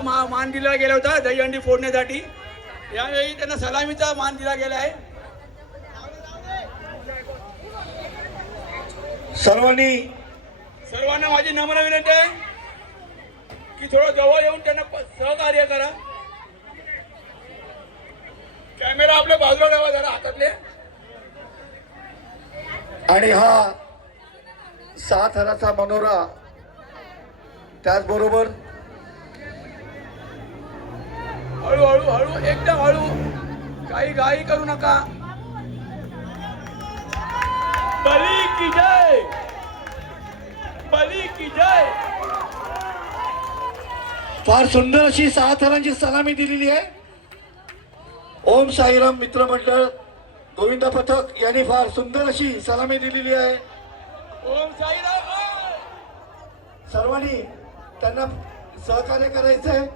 मान दिला गेला होता दहीहंडी फोडण्यासाठी. यावेळी त्यांना सलामीचा मान दिला गेला आहे. सर्वांना माझी नम्र विनंती आहे की थोडं जवळ येऊन त्यांना सहकार्य करा. कॅमेरा आपल्या बाजूला ठेवा जरा हातातले. आणि हा 7 थराचा मनोरा, त्याचबरोबर हळूहळू हळू एकदम हळू, काही घाई करू नका. बली की जय, बली की जय. फार सुंदर अशी 6 थरांची सलामी दिलेली आहे. ओम साईराम मित्र मंडळ गोविंद पथक यांनी फार सुंदर अशी सलामी दिलेली आहे. ओम साईराम. सर्वांनी त्यांना सहकार्य करायचंय.